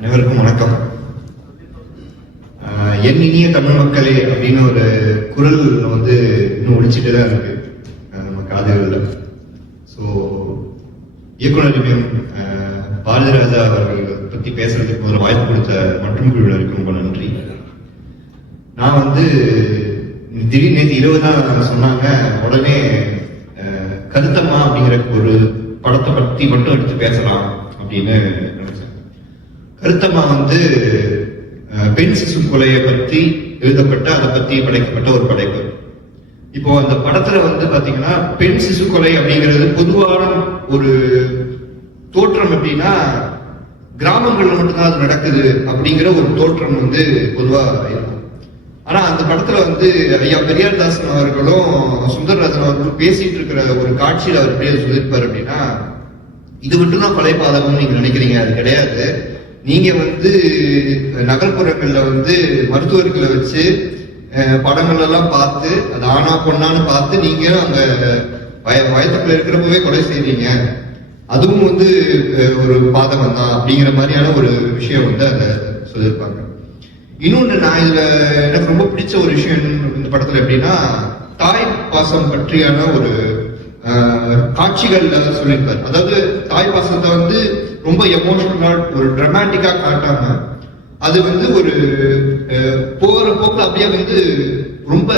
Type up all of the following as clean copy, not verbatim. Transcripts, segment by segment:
அனைவருக்கும் வணக்கம். என் இனிய தமிழ் மக்களே அப்படின்னு ஒரு குரல் வந்து இன்னும் ஒழிச்சிட்டு தான் இருக்கு நம்ம காதுகளில். ஸோ இயக்குனர் பாரதிராஜா அவர்கள் பற்றி பேசுறதுக்கு முதல்ல வாய்ப்பு கொடுத்த மற்றும் குழுவினருக்கு ரொம்ப நன்றி. நான் வந்து திடீர்னு நேற்று இரவு தான் சொன்னாங்க, உடனே கருத்தம்மா அப்படிங்கிற ஒரு படத்தை பற்றி மட்டும் எடுத்து பேசலாம் அப்படின்னு நினைச்சேன். கருத்தம்மா வந்து பெண் சிசு கொலையை பற்றி எழுதப்பட்ட, அதை பற்றி படைக்கப்பட்ட ஒரு படைப்பு. இப்போ அந்த படத்துல வந்து பாத்தீங்கன்னா பெண் சிசு கொலை அப்படிங்கிறது பொதுவான ஒரு தோற்றம் எப்படின்னா கிராமங்கள்ல மட்டும்தான் அது நடக்குது அப்படிங்கிற ஒரு தோற்றம் வந்து பொதுவா இருக்கும். ஆனா அந்த படத்துல வந்து ஐயா பெரியார் தாசன் அவர்களும் சுந்தரராஜன் அவர்களும் பேசிட்டு இருக்கிற ஒரு காட்சியில அவர் எப்படி சொல்லியிருப்பாரு அப்படின்னா, இது மட்டும்தான் கொலை பாதகம் நீங்க நினைக்கிறீங்க, அது கிடையாது. நீங்க வந்து நகர்ப்புறங்கள்ல வந்து மருத்துவர்களை வச்சு படங்கள் எல்லாம் பார்த்து அது ஆனா பொண்ணான்னு பார்த்து நீங்க அங்க வயத்துக்குள்ள இருக்கிறப்பவே கொலை செய்றீங்க, அதுவும் வந்து ஒரு பாதகம் தான் அப்படிங்கிற மாதிரியான ஒரு விஷயம் வந்து அத சொல்லியிருப்பாங்க. இன்னொன்று, நான் இதுல எனக்கு ரொம்ப பிடிச்ச ஒரு விஷயம் இந்த படத்துல எப்படின்னா, தாய் பாசம் பற்றியான ஒரு காட்சிகள்ல சொல்லியிருப்பாரு. அதாவது தாய் பாசத்தை வந்து ரொம்ப எமோஷனலா ஒரு டிராமாட்டிக்கா காட்டாம அது வந்து ஒரு போற போக்குல அப்படியே வந்து ரொம்ப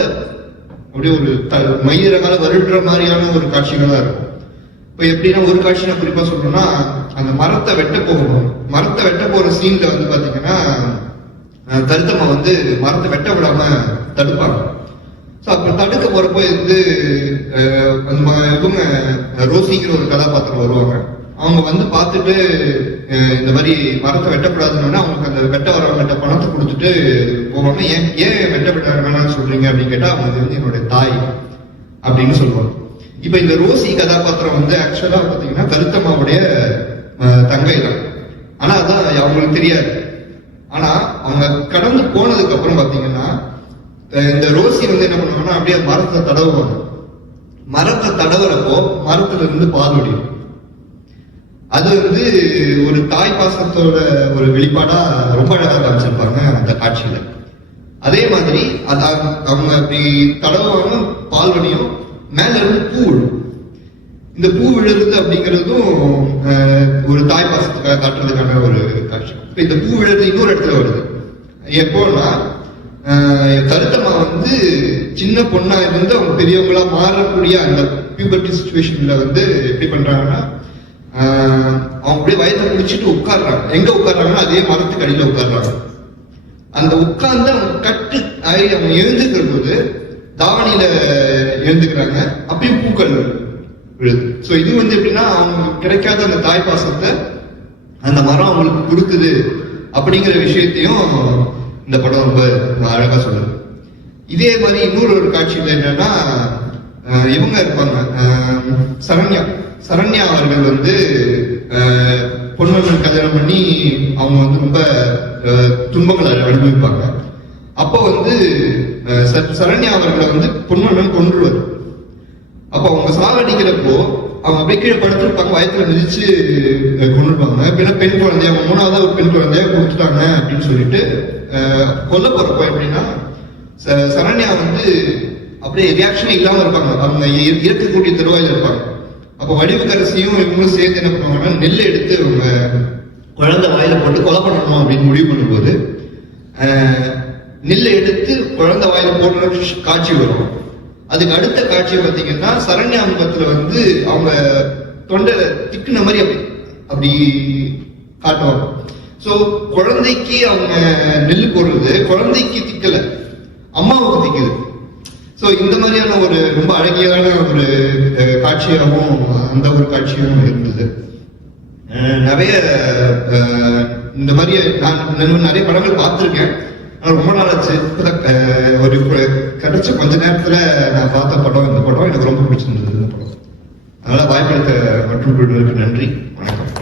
அப்படியே ஒரு மயிரகால வருடுற மாதிரியான ஒரு காட்சிகளா இருக்கும். இப்ப எப்படின்னா ஒரு காட்சி நான் குறிப்பா சொல்லணும்னா, அந்த மரத்தை வெட்ட போகணும். மரத்தை வெட்ட போற சீன்ல வந்து பாத்தீங்கன்னா கருத்தம்மா வந்து மரத்தை வெட்ட விடாம தடுப்பாங்க. அப்ப தடுக்க போறப்போ வந்து இவங்க ரோசிங்கிற ஒரு கதாபாத்திரம் வருவாங்க. அவங்க வந்து பார்த்துட்டு இந்த மாதிரி மரத்தை வெட்டக்கூடாதுன்னு அவங்களுக்கு அந்த வெட்ட வரவங்கிட்ட பணத்தை கொடுத்துட்டு போவாங்க. ஏன் வெட்ட விட வேணாம்னு சொல்றீங்க அப்படின்னு கேட்டா, அவங்க வந்து என்னுடைய தாய் அப்படின்னு சொல்லுவாங்க. இப்ப இந்த ரோசி கதாபாத்திரம் வந்து ஆக்சுவலா பாத்தீங்கன்னா கருத்தம்மாவுடைய தங்கை தான். ஆனா அதான் அவங்களுக்கு தெரியாது. ஆனா அவங்க கடந்து போனதுக்கு அப்புறம் பாத்தீங்கன்னா இந்த ரோசி வந்து என்ன பண்ணுவாங்கன்னா அப்படியே மரத்தை தடவுவாங்க. மரத்தை தடவுறப்போ மரத்துல இருந்து பால் வடியும். அது வந்து ஒரு தாய் பாசத்தோட ஒரு வெளிப்பாடா ரொம்ப அழகா காமிச்சிருப்பாங்க அந்த காட்சியில. அதே மாதிரி அவங்க அப்படி தடவுவாங்க, பால் வடியும், மேல இருந்து பூ விழும். இந்த பூ விழுறது அப்படிங்கிறதும் ஒரு தாய் பாசத்துக்காக காட்டுறதுக்கான ஒரு காட்சி. இப்ப இந்த பூ விழுறது இன்னொரு இடத்துல வருது. எப்போன்னா கருத்தம்மா வந்து சின்ன பொண்ணா இருந்து அவங்க பெரியவங்களா மாறக்கூடிய அந்த பியூபர்ட்டி சிச்சுவேஷன்ல வந்து எப்படி பண்றாங்கன்னா, அவங்க அப்படியே வயத்தை முடிச்சுட்டு உட்கார்றாங்க. எங்க உட்கார்றாங்கன்னா அதே மரத்துக்கு அடியில உட்கார்றாங்க. அந்த உட்கார்ந்து அவங்க கட்டு ஆகி அவங்க எழுந்துக்கிற போது தாவணியில எழுந்துக்கிறாங்க. அப்பயும் பூக்கள் விழுது. ஸோ இது வந்து எப்படின்னா அவங்க கிடைக்காத அந்த தாய் பாசத்தை அந்த மரம் அவங்களுக்கு கொடுக்குது அப்படிங்கிற விஷயத்தையும் இந்த படம் ரொம்ப அழகா சொல்லுது. இதே மாதிரி இன்னொரு ஒரு காட்சியில் என்னன்னா, இவங்க இருப்பாங்க சரண்யா அவர்கள் வந்து பொண்ணு கல்யாணம் பண்ணி அவங்க வந்து ரொம்ப துன்பங்களை அனுபவிப்பாங்க. அப்போ வந்து சரண்யா அவர்களை வந்து பொண்ணு கொன்றுவார். அப்போ அவங்க சாகடிக்கிறப்போ அவங்க அப்படியே கீழே படுத்திருப்பாங்க, வயத்துல மிதிச்சு கொண்டுருப்பாங்க. பின்ன பெண் குழந்தைய அவங்க மூணாவதா ஒரு பெண் குழந்தைய கொடுத்துட்டாங்க அப்படின்னு சொல்லிட்டு கொல்ல போறப்போ எப்படின்னா சரண்யா வந்து அப்படியே ரியாக்ஷன் இல்லாம இருப்பாங்க. அவங்க இறக்கக்கூடிய தருவாயில இருப்பாங்க. அப்போ வடிவுக்கரசியும் இவங்களும் சேர்ந்து என்ன பண்ணுவாங்கன்னா, நெல் எடுத்து அவங்க குழந்தை வாயில போட்டு கொலை பண்ணணும் அப்படின்னு முடிவு பண்ணும்போது நெல்லை எடுத்து குழந்தை வாயில போடுற காட்சி வரும். அதுக்கு அடுத்த காட்சி பார்த்தீங்கன்னா சரண்யா முகத்துல வந்து அவங்க தொண்டை திக்குன மாதிரி அப்படி காட்டுவாங்க. ஸோ குழந்தைக்கு அவங்க நெல் போடுறது குழந்தைக்கு திக்கல, அம்மாவுக்கு திக்குது. ஸோ இந்த மாதிரியான ஒரு ரொம்ப அழகியான ஒரு காட்சியாகவும் அந்த ஒரு காட்சியும் இருந்தது. நிறைய இந்த மாதிரி நான் நிறைய படங்கள் பார்த்துருக்கேன். ரொம்ப நாள் ஆச்சு. ஒரு கிடைச்ச கொஞ்ச நேரத்துல நான் பார்த்த படம் இந்த படம் எனக்கு ரொம்ப பிடிச்சிருந்தது. இந்த படம் அதனால வாய்ப்பளித்த மற்றும் நன்றி. வணக்கம்.